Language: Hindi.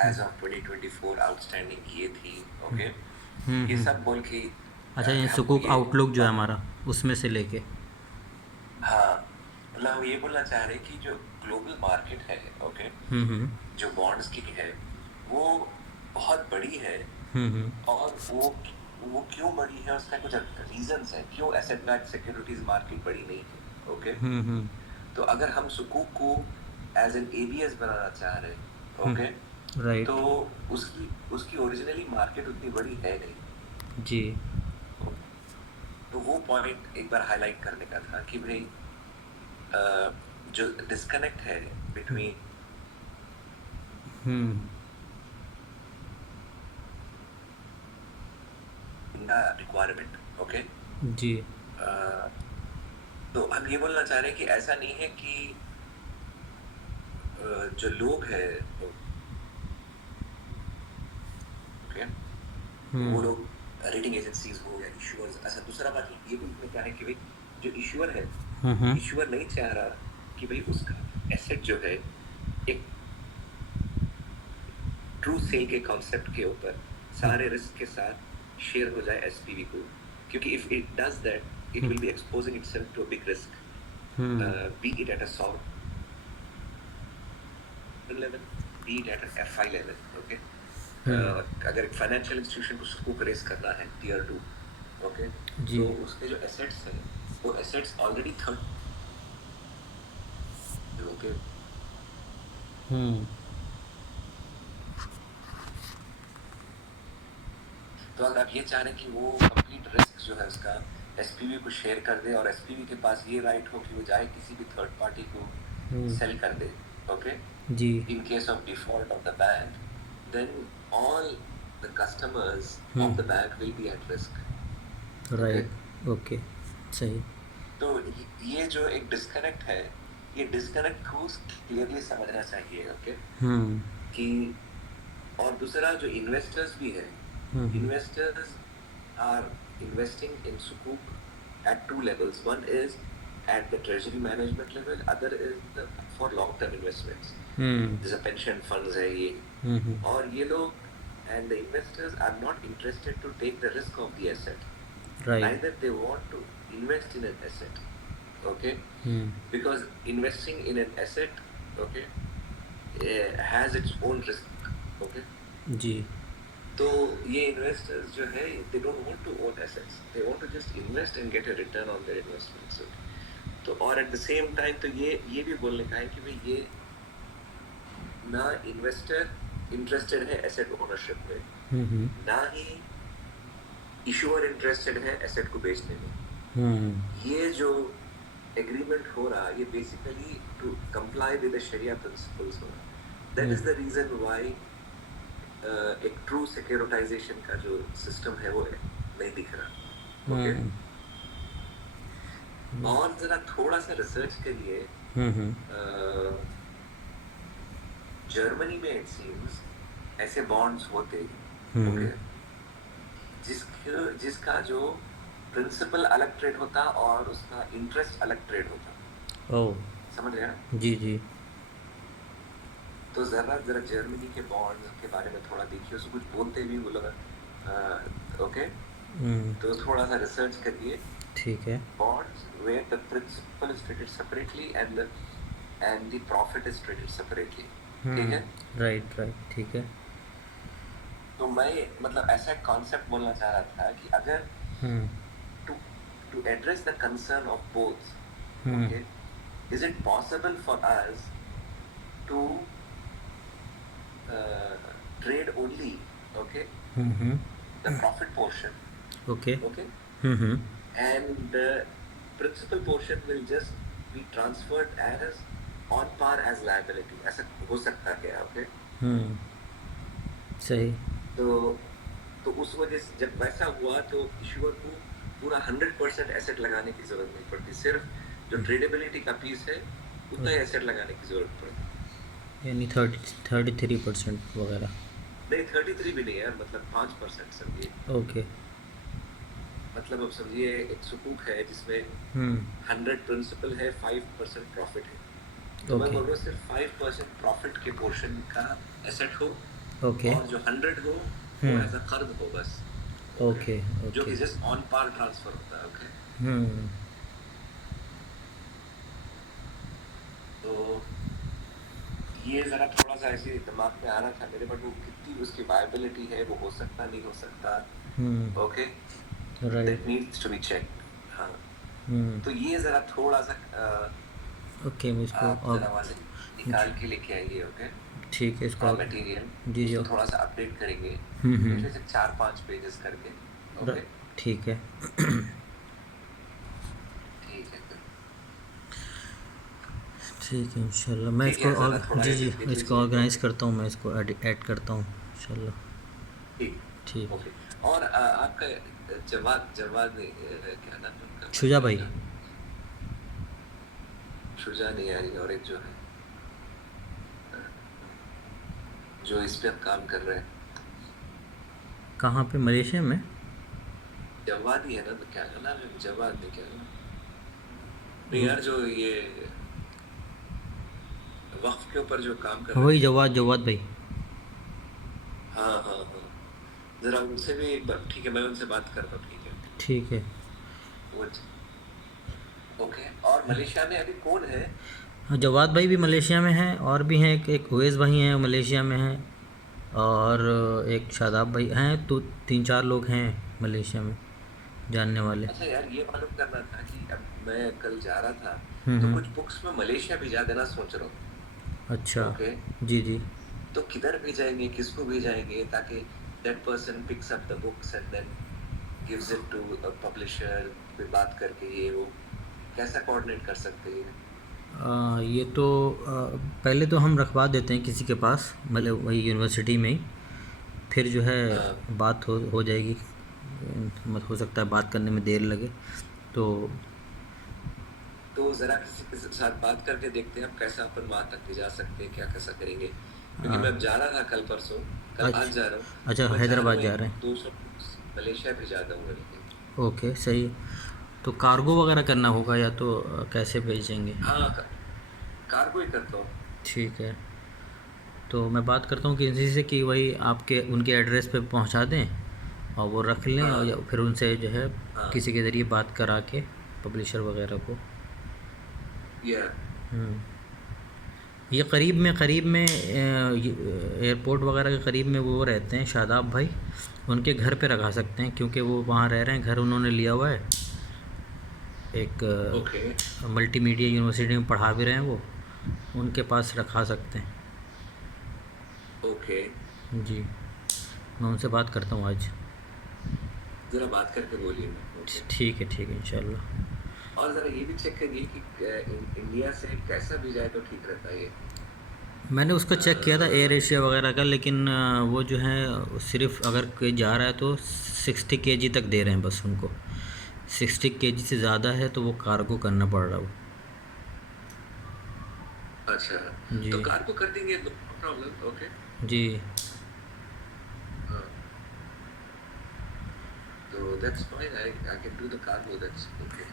एज ऑफ 2024 आउटस्टैंडिंग ये थी। ओके, ये हम्म। सब बोल के अच्छा, ये हम सुकूक ये आउटलुक जो है हमारा, उसमें से लेके। हाँ, मतलब हम ये बोलना चाह रहे हैं कि जो ग्लोबल मार्केट है, ओके, हम्म। जो बॉन्ड्स की है, वो बहुत बड़ी है। हम्म। और वो क्यों बड़ी है, उसका कुछ रीजंस है क्यों एसेट बैक्ड सिक्योरिटीज मार्केट बड़ी नहीं है। ओके, हम्म। तो अगर हम सुकूक को एज एन एबीएस बनाना चाह रहे हैं, हम्म। ओके, तो राइट। उसकी उसकी ओरिजिनली मार्केट उतनी बड़ी है नहीं। जी। तो वो पॉइंट एक बार हाईलाइट करने का था कि भाई जो डिस्कनेक्ट है बिटवीन हम्म। रिक्वायरमेंट। ओके, जी। तो हम ये बोलना चाह रहे हैं कि ऐसा नहीं है कि जो लोग हैं, ओके, हम्म। वो लोग रेटिंग एजेंसीज हो या इश्यूअर्स, ऐसा दूसरा बात ये भी इसमें क्या है कि भाई जो इश्यूअर है, हम्म। इश्यूअर नहीं चाह रहा कि भाई उसका एसेट जो है एक ट्रू सेल के कॉन्सेप्ट के ऊपर सारे रिस्क के साथ शेयर हो जाए एसपीवी को, क्योंकि if it does that it will be exposing itself to a big risk, hmm. Be it at a sovereign level, be it at an FI level. Okay, hmm. अगर एक फाइनेंशियल इंस्टीट्यूशन को स्कूप रेस करना है टीयर टू, ओके, जी। तो उसके जो एसेट्स हैं वो एसेट्स ऑलरेडी थर्ड। ओके, हम्म। तो अगर आप ये चाह रहे हैं कि वो कंप्लीट रिस्क जो है उसका एसपीवी को शेयर कर दे और एसपीवी के पास ये राइट हो कि वो जाए किसी भी थर्ड पार्टी को हम्म। सेल कर दे, ओके, जी। in case of default of the bank, then all the customers of the hmm. bank will be at risk। Okay, right. Okay. सही। तो ये जो एक डिस्कनेक्ट है, ये डिस्कनेक्ट को क्लियरली समझना चाहिए। ओके, हम्म। कि और दूसरा जो इन्वेस्टर्स भी है, हम्म। investors are investing in Sukuk at two levels. One is at the treasury management level, other is for long term investments, हम्म। जैसे pension funds है ये। हम्म। और ये लोग and the investors are not interested to take the risk of the asset, right. neither they want to invest in an asset। Okay, hmm. because investing in an asset, okay, has its own risk। Okay, जी। तो ये इन्वेस्टर्स जो है they don't want to own assets, they want to just invest and get a return on their investments. तो और एट द सेम टाइम तो ये भी बोलने का है कि भाई ये ना इन्वेस्टर इंटरेस्टेड है एसेट ओनरशिप में, हम्म। ना ही इशूअर इंटरेस्टेड है एसेट को बेचने में। हम्म। ये जो एग्रीमेंट हो रहा है ये basically to comply with the sharia principles हो रहा। That is the reason why एक ट्रू सिक्योरिटाइजेशन का जो सिस्टम है वो नहीं दिख रहा। Okay, hmm. और जरा थोड़ा सा रिसर्च करिए। हम्म। जर्मनी में इट सीम्स ऐसे बॉन्ड्स होते, हम्म। ओके, जिसका जो प्रिंसिपल अलग ट्रेड होता और उसका इंटरेस्ट अलग ट्रेड होता। ओह। समझ रहे हैं? जी जी। तो जरा जरा जर्मनी के बॉन्ड्स के बारे में थोड़ा देखिए, उसको कुछ बोलते भी वो लोग। ओके, हम्म। तो थोड़ा सा रिसर्च करिए। ठीक है। Bonds where the principal is treated separately and the profit is treated separately। ठीक है, राइट राइट, ठीक है। तो मैं मतलब ऐसा कॉन्सेप्ट बोलना चाह रहा था कि अगर hmm. To to address the concern of both, hmm. Okay, is it possible for us to trade only, okay, hmm. The profit portion, okay. Okay, hmm. and the principal portion will just be transferred as on par as liability। ऐसा हो सकता है क्या? ओके, हम्म। सही। तो उस वजह से जब वैसा हुआ तो इशूअर को पूरा 100% एसेट लगाने की जरूरत नहीं पड़ती, सिर्फ जो ट्रेडेबिलिटी का पीस है उतना ही एसेट लगाने की जरूरत पड़ती। यानी 33% वगैरह। नहीं, 33 भी नहीं यार, मतलब 5% समझिए। ओके। मतलब अब समझिए एक सुकूक है जिसमें हम्म। 100 प्रिंसिपल है, 5% प्रॉफिट है, तो मैं ओके। बोल रहा हूँ सिर्फ 5% प्रॉफिट के पोर्शन का एसेट हो ओके। और जो 100 हो वो हम्म। एज अ कर्ज हो बस। Okay, okay. जो ओके। कि जस्ट ऑन पार ट्रांसफर होता है। ओके, हम्म। तो ये जरा थोड़ा सा ऐसे दिमाग में आ रहा था मेरे, बट वो कितनी उसकी वायबिलिटी है, वो हो सकता नहीं हो सकता। Hmm. Okay, right. That needs to be checked. हाँ, हम्म। तो ये जरा थोड़ा सा ओके, मैं इसको आप और जरा वहां से निकाल के लेके आइए। ओके, ठीक है, इसको हाँ, और मटेरियल जी जी। उसको थोड़ा सा अपडेट करेंगे, हम्म। इसमें से 4-5 पेजेस करके। र- ओके, ठीक है। ठीक है फिर। ठीक है इंशाल्लाह, मैं ठीक इसको है, जरा और थोड़ा जी ऐसे जी देख इसको लीजिए। ऑर्गेनाइज ओके, करता हूँ, मैं इसको ऐड करता हूँ इंशाल्लाह। ठीक। ठीक। ओके, और आपका जवाद जवाद क्या नाम है उनका शुजा हस्बैंड भाई। का? शुजा नहीं आई, और एक जो है जो इस पे काम कर रहे हैं, कहाँ पे, मलेशिया में? जवाद ही है ना? क्या नाम है, जवाद नहीं, क्या नाम? नहीं यार, जो ये वक्फ के ऊपर जो काम कर रहे वही थे। जवाद, जवाद भाई। हाँ हाँ हाँ, जरा उनसे भी एक बार, ठीक है, मैं उनसे बात करता हूँ। ठीक है, ठीक है। वो ओके। और मलेशिया में अभी कौन है? हाँ, जवाद भाई भी मलेशिया में हैं, और भी हैं, एक उवैस भाई हैं मलेशिया में हैं, और एक शादाब भाई हैं, तो 3-4 लोग हैं मलेशिया में जानने वाले। अच्छा यार, ये मालूम करना था कि अब मैं कल जा रहा था, तो हम्म। कुछ बुक्स में मलेशिया भिजा देना सोच रहा अच्छा। हूँ। ओके, जी जी। तो किधर भेजाएंगे, किसको भेजाएंगे, ताकि that person picks up the books and then gives it to a publisher, फिर बात करके ये वो कैसा कोऑर्डिनेट कर सकते हैं? ये तो पहले तो हम रखवा देते हैं किसी के पास, मतलब वही यूनिवर्सिटी में ही, फिर जो है हाँ, बात हो जाएगी। मत हो सकता है बात करने में देर लगे, तो तो जरा किसी के साथ बात करके देखते हैं हम कैसा अपन वहां तक ले जा सकते हैं, क्या कैसा करेंगे, क्योंकि मैं अब जा रहा था कल परसों, कल आज जा अच्छा। रहा हूँ, अच्छा, तो मैं चाह रहा हैदराबाद हूँ जा एक रहे हैं। 200 मलेशिया भेजा दूंगा लेके। ओके, सही है। तो कार्गो वगैरह करना होगा, या तो कैसे भेजेंगे? हाँ, कार्गो ही करता हूँ। ठीक है, तो मैं बात करता हूँ किसी से कि वही आपके उनके एड्रेस पे पहुँचा दें, और वो रख लें, और या हाँ फिर उनसे जो है हाँ, किसी के ज़रिए बात करा के पब्लिशर वगैरह को। ये ये करीब में एयरपोर्ट वगैरह के करीब में वो रहते हैं शादाब भाई, उनके घर पे रखा सकते हैं, क्योंकि वो वहाँ रह रहे हैं, घर उन्होंने लिया हुआ है एक, ओके मल्टीमीडिया यूनिवर्सिटी में पढ़ा भी रहे हैं वो, उनके पास रखा सकते हैं। ओके, जी, मैं उनसे बात करता हूँ आज। जरा बात करके बोलिए ना। ओके, ठीक है इंशाल्लाह। और जरा ये भी चेक करिए कि इंडिया से कैसा भी जाए तो ठीक रहता है ये। मैंने उसका चेक किया था एयर एशिया वगैरह का, लेकिन वो जो है सिर्फ अगर कोई जा रहा है तो 60 kg तक दे रहे हैं बस उनको। 60 kg से ज़्यादा है तो वो कार्गो करना पड़ रहा है वो। अच्छा, तो जी कार्गो कर देंगे, नो प्रॉब्लम। ओके, जी। हाँ, तो that's fine, I can do the cargo, that's okay.